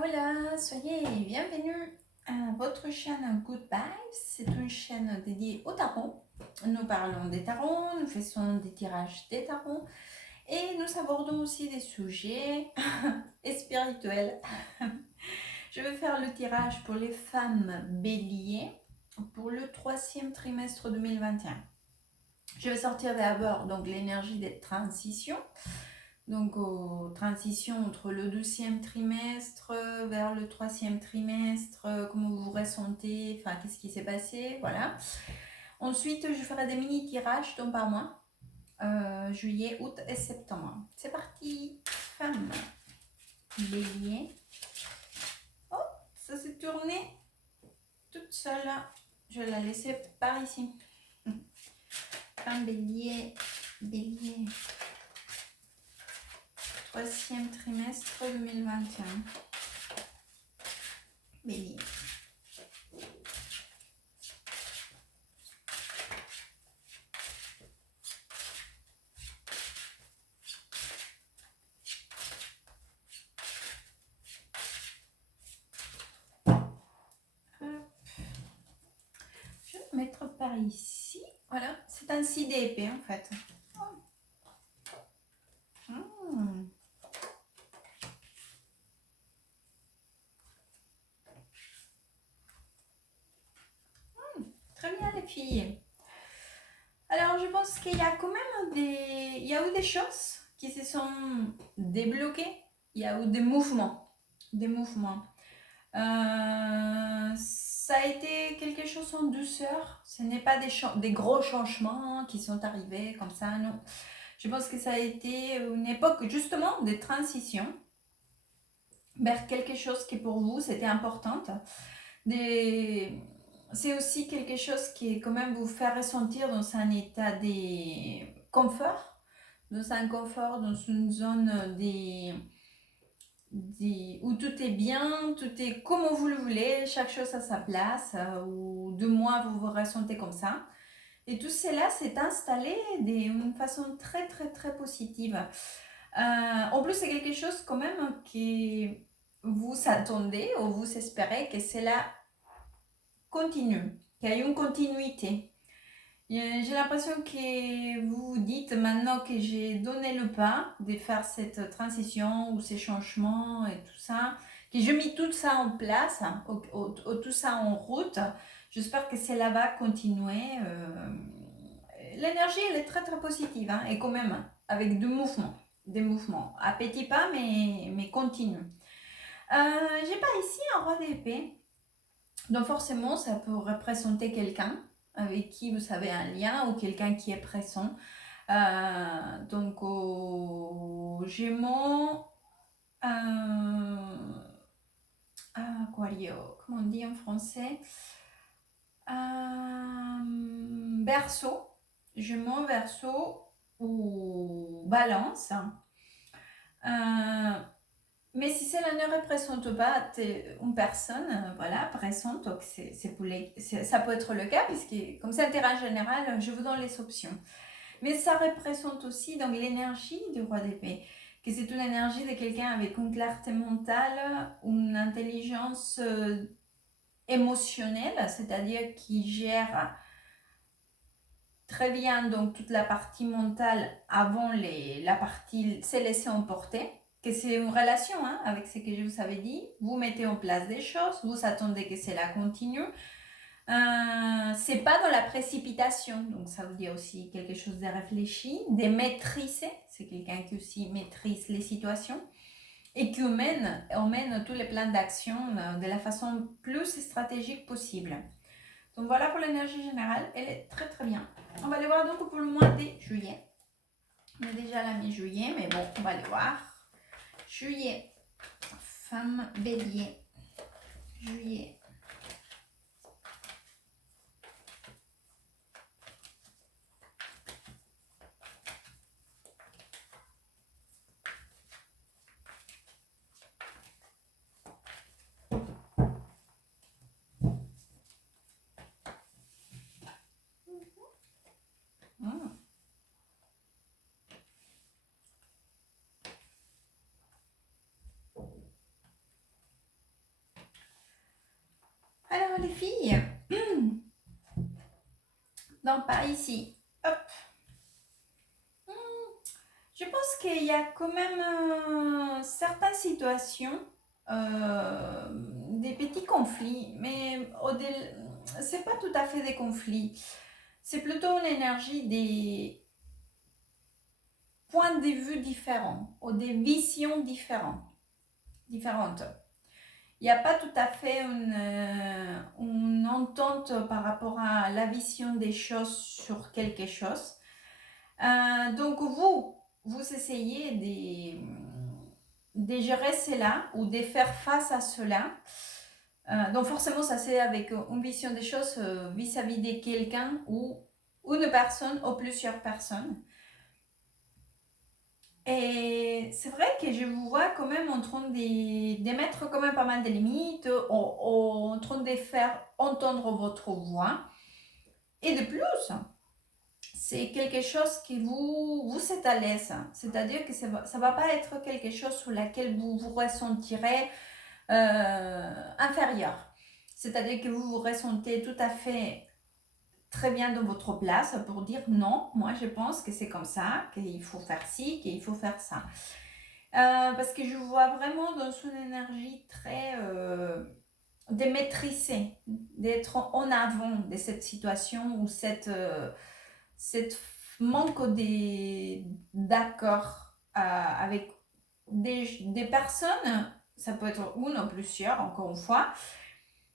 Hola, soyez bienvenus à votre chaîne Good Vibes. C'est une chaîne dédiée au tarot. Nous parlons des tarots, nous faisons des tirages des tarots et nous abordons aussi des sujets spirituels. Je vais faire le tirage pour les femmes béliers pour le 3e trimestre 2021. Je vais sortir d'abord donc l'énergie des transitions. Donc, transition entre le 12e trimestre vers le 3e trimestre, comment vous vous ressentez, enfin, qu'est-ce qui s'est passé, voilà. Ensuite, je ferai des mini-tirages, donc par mois, juillet, août et septembre. C'est parti, femme, bélier. Oh, ça s'est tourné toute seule. Je vais la laisser par ici. Femme, bélier, bélier. 3e trimestre 2021. Bélier. Je vais mettre par ici. Voilà, c'est un 6 d'épée en fait. Très bien les filles. Alors je pense qu'il y a quand même il y a eu des choses qui se sont débloquées. Il y a eu des mouvements. Ça a été quelque chose en douceur. Ce n'est pas des gros changements qui sont arrivés comme ça, non. Je pense que ça a été une époque justement de transition vers quelque chose qui pour vous c'était importante. C'est aussi quelque chose qui quand même vous fait ressentir dans un état de confort, dans une zone où tout est bien, tout est comme vous le voulez, chaque chose à sa place, ou de moi vous vous ressentez comme ça. Et tout cela s'est installé d'une façon très très très positive. En plus, c'est quelque chose quand même que vous attendez ou vous espérez que cela continue, qu'il y a une continuité. J'ai l'impression que vous vous dites maintenant que j'ai donné le pas de faire cette transition ou ces changements et tout ça, que j'ai mis tout ça en place, tout ça en route. J'espère que cela va continuer. L'énergie, elle est très très positive, hein, et quand même avec des mouvements, à petits pas, mais continu. J'ai pas ici un roi d'épée, donc forcément ça peut représenter quelqu'un avec qui vous avez un lien ou quelqu'un qui est pressant. Donc au Gémeaux, Aquario, comment on dit en français, Verseau, Gémeaux, Verseau ou Balance. Mais si cela ne représente pas une personne, voilà, pressante, donc ça peut être le cas, puisque comme c'est un terrain général, je vous donne les options. Mais ça représente aussi donc l'énergie du roi d'épée, que c'est une énergie de quelqu'un avec une clarté mentale, une intelligence émotionnelle, c'est-à-dire qui gère très bien donc toute la partie mentale avant la partie se laisser emporter, que c'est une relation, hein, avec ce que je vous avais dit. Vous mettez en place des choses, vous attendez que cela continue. C'est pas dans la précipitation, donc ça veut dire aussi quelque chose de réfléchi, de maîtriser. C'est quelqu'un qui aussi maîtrise les situations et qui emmène tous les plans d'action de la façon plus stratégique possible. Donc voilà pour l'énergie générale, elle est très très bien. On va aller voir donc pour le mois de juillet. On est déjà à la mi-juillet, mais bon, on va aller voir. Juillet, femme bélier, juillet. les filles, non pas ici, hop. Je pense qu'il y a quand même certaines situations, des petits conflits, mais c'est pas tout à fait des conflits. C'est plutôt une énergie des points de vue différents ou des visions différentes. Il n'y a pas tout à fait une entente par rapport à la vision des choses sur quelque chose. Donc vous essayez de gérer cela ou de faire face à cela. Donc forcément, ça c'est avec une vision des choses vis-à-vis de quelqu'un ou une personne ou plusieurs personnes. Et c'est vrai que je vous vois quand même en train de mettre quand même pas mal de limites, en train de faire entendre votre voix. Et de plus, c'est quelque chose qui vous êtes à l'aise. C'est-à-dire que ça va pas être quelque chose sur laquelle vous vous ressentirez inférieur. C'est-à-dire que vous vous ressentez tout à fait très bien dans votre place pour dire non, moi je pense que c'est comme ça, qu'il faut faire ci, qu'il faut faire ça. Parce que je vous vois vraiment dans une énergie très de maîtriser, d'être en avant de cette situation ou cette manque d'accord avec des personnes, ça peut être une ou plusieurs, encore une fois,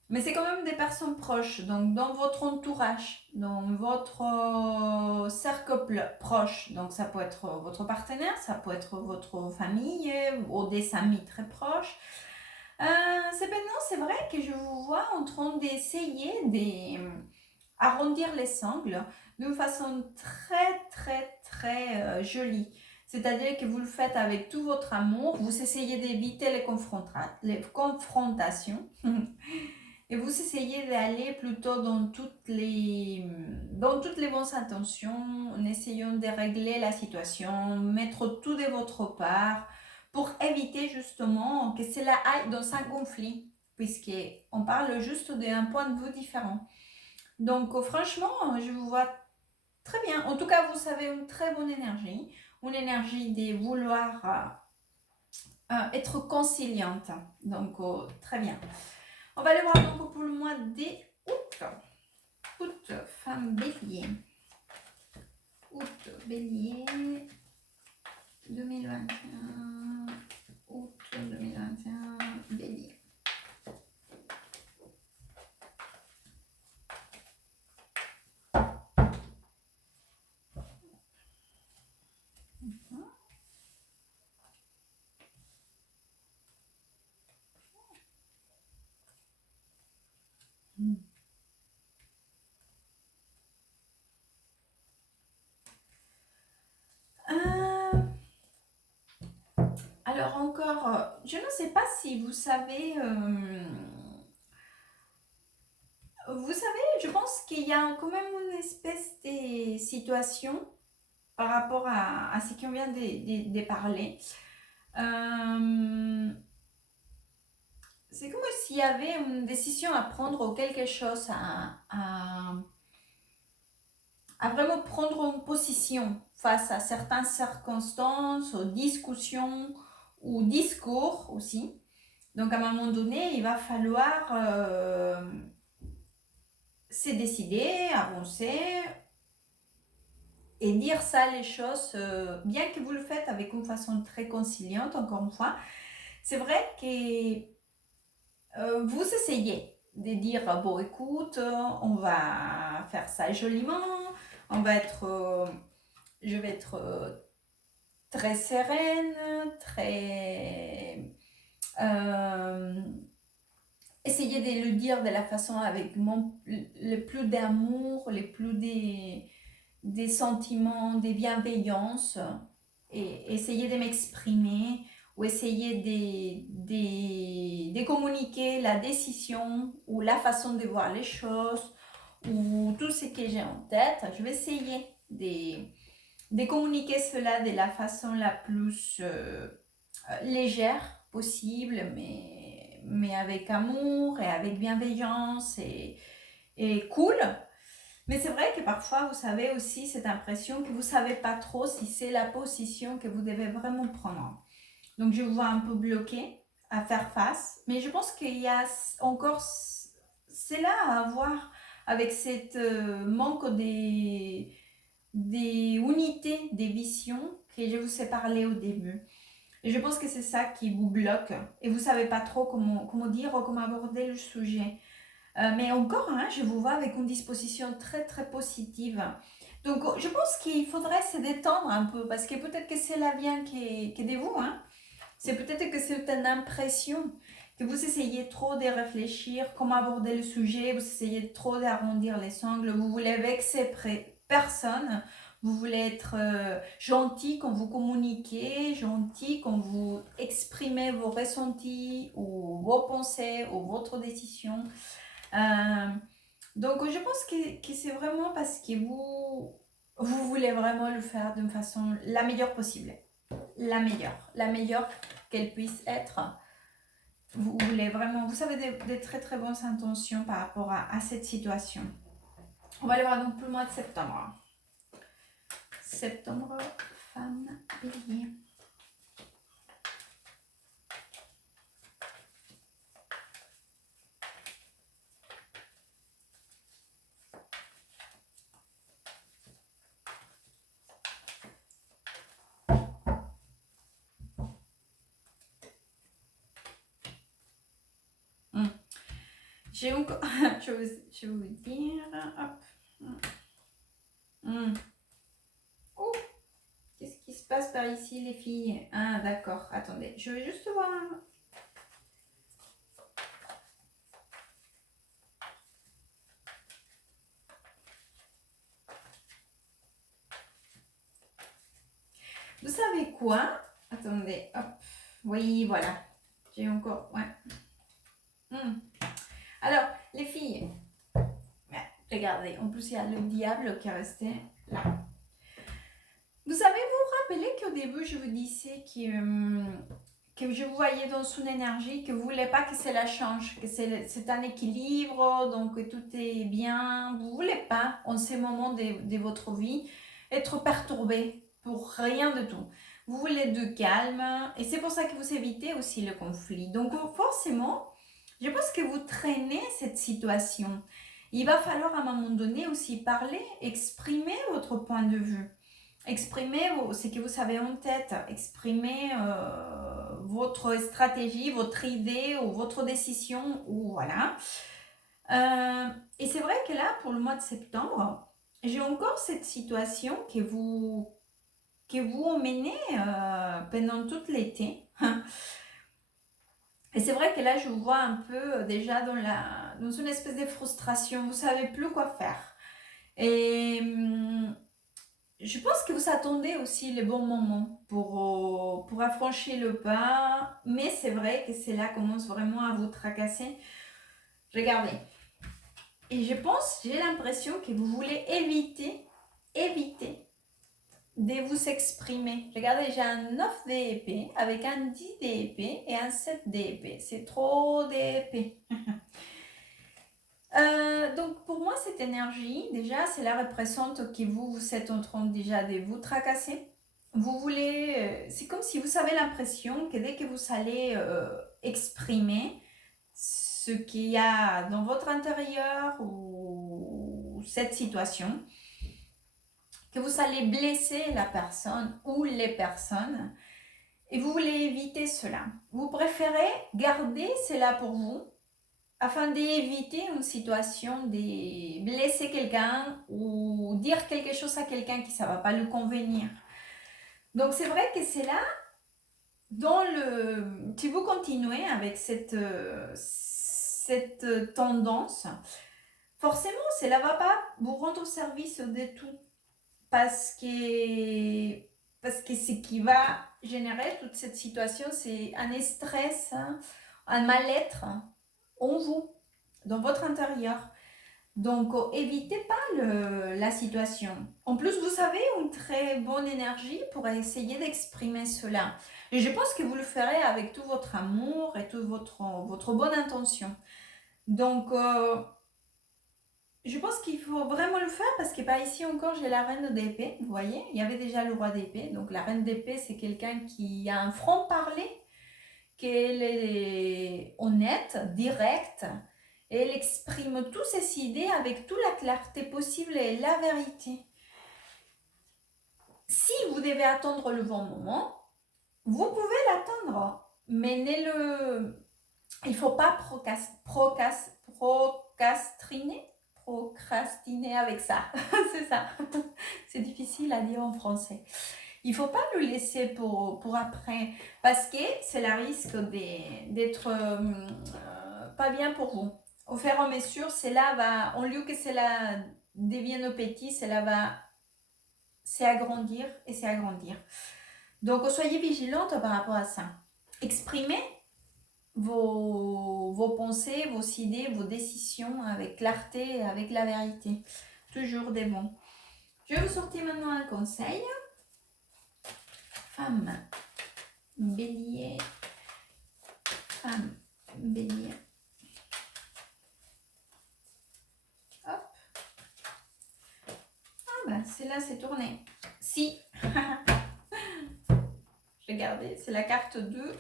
mais c'est quand même des personnes proches, donc dans votre entourage, dans votre cercle proche. Donc ça peut être votre partenaire, ça peut être votre famille ou des amis très proches. C'est vrai que je vous vois en train d'essayer d'arrondir les angles d'une façon très très très jolie. C'est-à-dire que vous le faites avec tout votre amour, vous essayez d'éviter les confrontations. Et vous essayez d'aller plutôt dans toutes les bonnes intentions, en essayant de régler la situation, mettre tout de votre part pour éviter justement que cela aille dans un conflit, puisqu'on parle juste d'un point de vue différent. Donc franchement, je vous vois très bien. En tout cas, vous avez une très bonne énergie, une énergie de vouloir être conciliante. Donc très bien. On va aller voir donc pour le mois d'août. Août, femme bélier. Août, bélier 2021. Août 2021, bélier. Alors encore, je ne sais pas si vous savez, je pense qu'il y a quand même une espèce de situation par rapport à ce qu'on vient de parler. C'est comme s'il y avait une décision à prendre ou quelque chose à vraiment prendre une position face à certaines circonstances, aux discussions ou discours aussi. Donc à un moment donné, il va falloir se décider, avancer et dire ça les choses, bien que vous le faites avec une façon très conciliante, encore une fois. C'est vrai que vous essayez de dire, bon écoute, on va faire ça joliment, je vais être très sereine, très... essayer de le dire de la façon avec le plus d'amour, le plus des sentiments, des bienveillances, et essayer de m'exprimer ou essayer de communiquer la décision ou la façon de voir les choses ou tout ce que j'ai en tête. Je vais essayer de communiquer cela de la façon la plus légère possible, mais mais avec amour et avec bienveillance et cool. Mais c'est vrai que parfois, vous savez aussi cette impression que vous ne savez pas trop si c'est la position que vous devez vraiment prendre. Donc, je vous vois un peu bloqué à faire face. Mais je pense qu'il y a encore cela à voir avec cette manque des unités, des visions que je vous ai parlé au début. Et je pense que c'est ça qui vous bloque et vous ne savez pas trop comment dire ou comment aborder le sujet. Mais encore, hein, je vous vois avec une disposition très très positive. Donc je pense qu'il faudrait se détendre un peu parce que peut-être que c'est la vient qui est de vous. Hein. C'est peut-être que c'est une impression que vous essayez trop de réfléchir comment aborder le sujet, vous essayez trop d'arrondir les angles, vous voulez vexer personne. Vous voulez être gentil quand vous communiquez, gentil quand vous exprimez vos ressentis ou vos pensées ou votre décision. Donc je pense que c'est vraiment parce que vous voulez vraiment le faire d'une façon la meilleure possible. La meilleure qu'elle puisse être. Vous voulez vraiment, vous avez des très très bonnes intentions par rapport à cette situation. On va aller voir donc pour le mois de septembre. Septembre, femme, bélier. J'ai encore, je vais vous dire, hop. Oh, qu'est-ce qui se passe par ici les filles? Ah d'accord, attendez, je vais juste voir. Vous savez quoi? Attendez, hop. Oui, voilà. J'ai encore, ouais. Alors, les filles, regardez, en plus il y a le diable qui est resté là. Vous savez, vous rappelez qu'au début, je vous disais que je vous voyais dans une énergie, que vous ne voulez pas que cela change, que c'est un équilibre, donc que tout est bien. Vous ne voulez pas, en ces moments de votre vie, être perturbé pour rien de tout. Vous voulez du calme, et c'est pour ça que vous évitez aussi le conflit. Donc forcément, je pense que vous traînez cette situation. Il va falloir à un moment donné aussi parler, exprimer votre point de vue. Exprimez ce que vous avez en tête, exprimez votre stratégie, votre idée ou votre décision, ou voilà. Et c'est vrai que là, pour le mois de septembre, j'ai encore cette situation que vous emmenez pendant tout l'été. Et c'est vrai que là, je vous vois un peu déjà dans une espèce de frustration, vous ne savez plus quoi faire. Et je pense que vous attendez aussi les bons moments pour affranchir le pas, mais c'est vrai que cela commence vraiment à vous tracasser. Regardez. Et je pense, j'ai l'impression que vous voulez éviter de vous exprimer. Regardez, j'ai un 9 d'épée avec un 10 d'épée et un 7 d'épée. C'est trop d'épée. Donc pour moi, cette énergie, déjà, cela représente que vous êtes en train déjà de vous tracasser. Vous voulez, c'est comme si vous avez l'impression que dès que vous allez exprimer ce qu'il y a dans votre intérieur ou cette situation, que vous allez blesser la personne ou les personnes, et vous voulez éviter cela. Vous préférez garder cela pour vous, afin d'éviter une situation de blesser quelqu'un ou dire quelque chose à quelqu'un qui ça va pas lui convenir. Donc c'est vrai que c'est là, si vous continuez avec cette tendance, forcément cela va pas vous rendre service de tout, parce que ce qui va générer toute cette situation, c'est un stress, un mal-être en vous, dans votre intérieur. Donc, évitez pas la situation. En plus, vous avez une très bonne énergie pour essayer d'exprimer cela. Et je pense que vous le ferez avec tout votre amour et toute votre bonne intention. Donc, je pense qu'il faut vraiment le faire parce que par ici encore, j'ai la reine d'épée. Vous voyez, il y avait déjà le roi d'épée. Donc, la reine d'épée, c'est quelqu'un qui a un franc-parler, qu'elle est honnête, directe. Et elle exprime toutes ses idées avec toute la clarté possible et la vérité. Si vous devez attendre le bon moment, vous pouvez l'attendre, mais il ne faut pas procrastiner avec ça. C'est ça. C'est difficile à dire en français. Il ne faut pas le laisser pour après, parce que c'est le risque d'être pas bien pour vous. Au fur et à mesure, cela va, au lieu que cela devienne petit, cela va s'agrandir et s'agrandir. Donc, soyez vigilante par rapport à ça. Exprimez vos pensées, vos idées, vos décisions avec clarté et avec la vérité. Toujours des bons. Je vais vous sortir maintenant un conseil. Femme, bélier, femme, bélier. Hop. Ah ben, celle-là, c'est tourné. Si. Regardez, c'est la carte 2.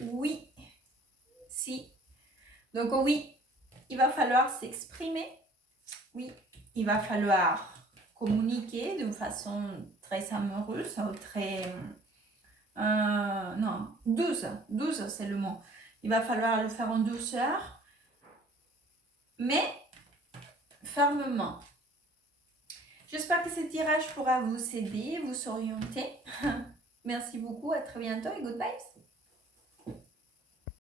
Oui. Si. Donc oui, il va falloir s'exprimer. Oui, il va falloir communiquer d'une façon très amoureuse, très... non, douce. Douce, c'est le mot. Il va falloir le faire en douceur, mais fermement. J'espère que ce tirage pourra vous aider, vous orienter. Merci beaucoup, à très bientôt et good vibes.